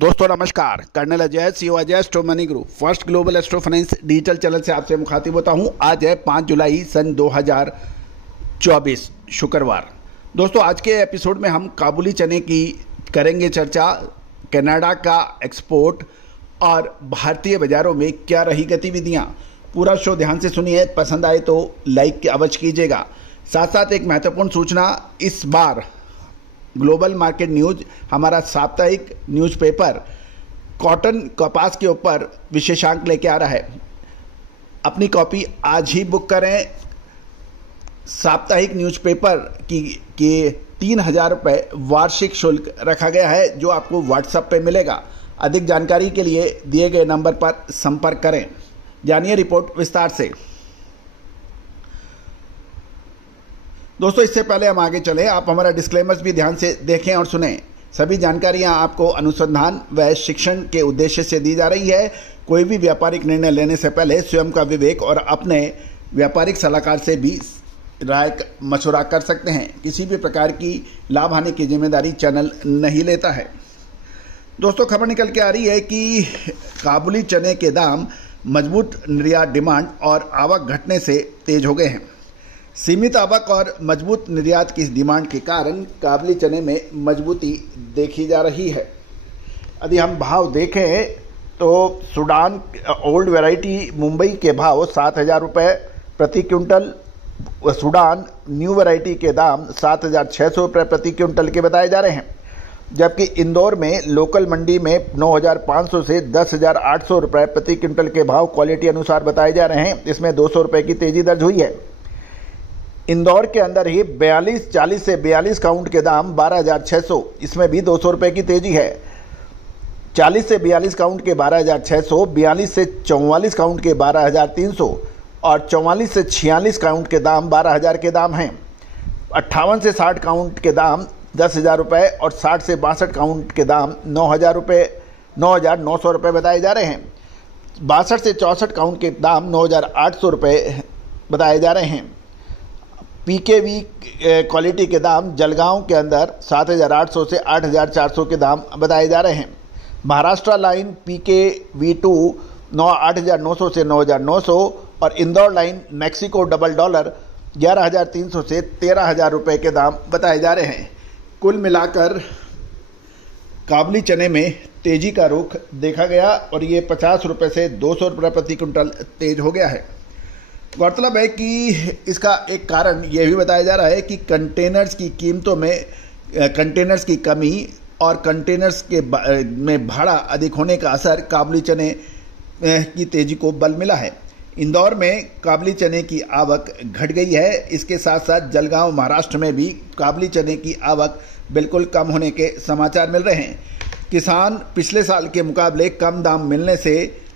दोस्तों नमस्कार, colonel Ajay CO Ajay astro money group first global astro finance digital channel से आपसे मुखातिब होता हूं। आज है 5 जुलाई सन 2024 शुक्रवार। दोस्तों आज के एपिसोड में हम काबुली चने की करेंगे चर्चा। कनाडा का एक्सपोर्ट और भारतीय बाजारों में क्या रही गतिविधियां। पूरा शो ध्यान से सुनिए, पसंद आए तो लाइक अवश्य कीजिएगा। साथ साथ एक महत्वपूर्ण सूचना, इस बार ग्लोबल मार्केट न्यूज हमारा साप्ताहिक न्यूज़पेपर कॉटन कपास के ऊपर विशेषांक लेके आ रहा है। अपनी कॉपी आज ही बुक करें। साप्ताहिक न्यूज़पेपर की 3,000 रुपये वार्षिक शुल्क रखा गया है, जो आपको व्हाट्सएप पे मिलेगा। अधिक जानकारी के लिए दिए गए नंबर पर संपर्क करें। जानिए रिपोर्ट विस्तार से। दोस्तों इससे पहले हम आगे चलें, आप हमारा डिस्क्लेमर्स भी ध्यान से देखें और सुनें। सभी जानकारियां आपको अनुसंधान व शिक्षण के उद्देश्य से दी जा रही है। कोई भी व्यापारिक निर्णय लेने से पहले स्वयं का विवेक और अपने व्यापारिक सलाहकार से भी राय मशवरा कर सकते हैं। किसी भी प्रकार की लाभ हानि की जिम्मेदारी चैनल नहीं लेता है। दोस्तों खबर निकल के आ रही है कि काबुली चने के दाम मजबूत निर्यात डिमांड और आवक घटने से तेज हो गए हैं। सीमित आवक और मजबूत निर्यात की डिमांड के कारण काबुली चने में मजबूती देखी जा रही है। यदि हम भाव देखें तो सूडान ओल्ड वैरायटी मुंबई के भाव 7,000 रुपये प्रति क्विंटल, सूडान न्यू वैरायटी के दाम 7,600 रुपये प्रति क्विंटल के बताए जा रहे हैं। जबकि इंदौर में लोकल मंडी में 9,500 से 10,800 रुपये प्रति क्विंटल के भाव क्वालिटी अनुसार बताए जा रहे हैं। इसमें 200 रुपये की तेजी दर्ज हुई है। इंदौर के अंदर ही 40 से 42 काउंट के दाम 12,600, इसमें भी 200 रुपये की तेजी है। 40 से 42 काउंट के 12,600, 42 से 44 काउंट के 12,300 और 44 से 46 काउंट के दाम 12,000 के दाम हैं। 58 से 60 काउंट के दाम 10,000 रुपये और 60 से 62 काउंट के दाम 9,900 रुपये बताए जा रहे हैं। 62 से 64 काउंट के दाम 9,800 रुपये बताए जा रहे हैं। पीकेवी क्वालिटी के दाम जलगांव के अंदर 7,800 से 8,400 के दाम बताए जा रहे हैं। महाराष्ट्र लाइन PKV2 8,900 से 9,900 और Indore line Mexico double dollar 11,300 से 13,000 रुपये के दाम बताए जा रहे हैं। कुल मिलाकर काबुली चने में तेजी का रुख देखा गया और ये 50 रुपये से 200 रुपये प्रति क्विंटल तेज हो गया है। गौरतलब है कि इसका एक कारण यह भी बताया जा रहा है कि कंटेनर्स की कीमतों में कंटेनर्स की कमी और कंटेनर्स के में भाड़ा अधिक होने का असर काबुली चने की तेजी को बल मिला है। इंदौर में काबुली चने की आवक घट गई है। इसके साथ साथ जलगांव महाराष्ट्र में भी काबुली चने की आवक बिल्कुल कम होने के समाचार मिल रहे हैं। किसान पिछले साल के मुकाबले कम दाम मिलने से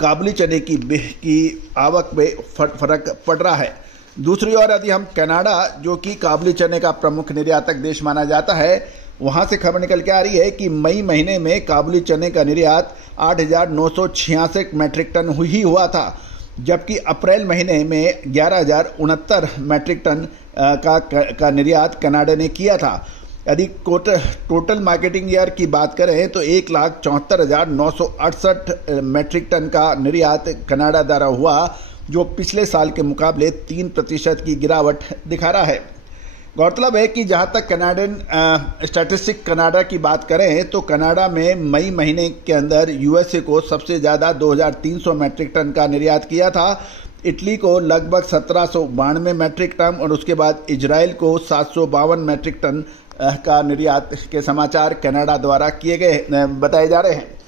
काबुली चने की आवक में फर्क पड़ रहा है। दूसरी ओर यदि हम कनाडा, जो कि काबुली चने का प्रमुख निर्यातक देश माना जाता है, वहां से खबर निकल के आ रही है कि मई महीने में काबुली चने का निर्यात 8,966 मैट्रिक टन ही हुआ था, जबकि अप्रैल महीने में 11,069 मैट्रिक टन का निर्यात कनाडा ने किया था। यदि टोटल मार्केटिंग ईयर की बात करें तो 1,74,968 मैट्रिक टन का निर्यात कनाडा द्वारा हुआ, जो पिछले साल के मुकाबले 3% की गिरावट दिखा रहा है। गौरतलब है कि जहां तक कनाडियन स्टैटिस्टिक कनाडा की बात करें तो कनाडा में मई महीने के अंदर USA को सबसे ज़्यादा 2,300 मैट्रिक टन का निर्यात किया था। इटली को लगभग 1,792 मैट्रिक टन और उसके बाद इजराइल को 752 मैट्रिक टन का निर्यात के समाचार कनाडा द्वारा किए गए बताए जा रहे हैं।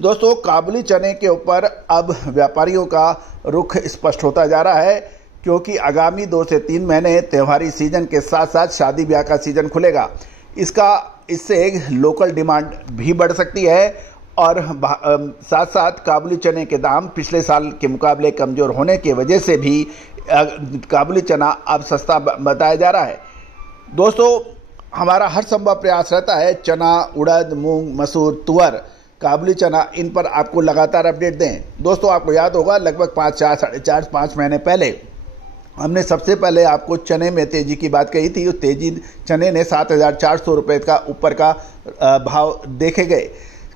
दोस्तों काबुली चने के ऊपर अब व्यापारियों का रुख स्पष्ट होता जा रहा है, क्योंकि आगामी 2 से 3 महीने त्योहारी सीजन के साथ साथ शादी ब्याह का सीजन खुलेगा। इससे लोकल डिमांड भी बढ़ सकती है और साथ साथ काबुली चने के दाम पिछले साल के मुकाबले कमज़ोर होने की वजह से भी काबुली चना अब सस्ता बताया जा रहा है। दोस्तों हमारा हर संभव प्रयास रहता है चना, उड़द, मूंग, मसूर, तुअर, काबुली चना, इन पर आपको लगातार अपडेट दें। दोस्तों आपको याद होगा लगभग 5 महीने पहले हमने सबसे पहले आपको चने में तेजी की बात कही थी। उस तेजी चने ने 7,400 रुपये का ऊपर का भाव देखे गए।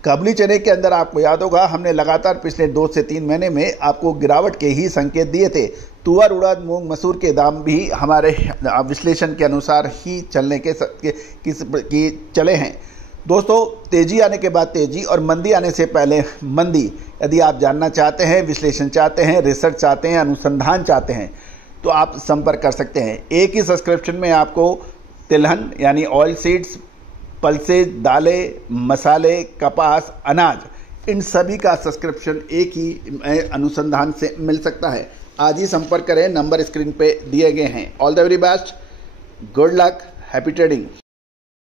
काबुली चने के अंदर आपको याद होगा हमने लगातार पिछले 2 से 3 महीने में आपको गिरावट के ही संकेत दिए थे। तुअर, उड़द, मूंग, मसूर के दाम भी हमारे विश्लेषण के अनुसार ही चलने की चले हैं। दोस्तों, तेजी आने के बाद तेजी और मंदी आने से पहले मंदी, यदि आप जानना चाहते हैं, विश्लेषण चाहते हैं, रिसर्च चाहते हैं, अनुसंधान चाहते हैं, तो आप संपर्क कर सकते हैं। एक ही सब्सक्रिप्शन में आपको तिलहन यानी ऑयल सीड्स, पल्सेज, दालें, मसाले, कपास, अनाज, इन सभी का सब्सक्रिप्शन एक ही अनुसंधान से मिल सकता है। आज ही संपर्क करें, नंबर स्क्रीन पे दिए गए हैं। All the very best, good luck, happy trading.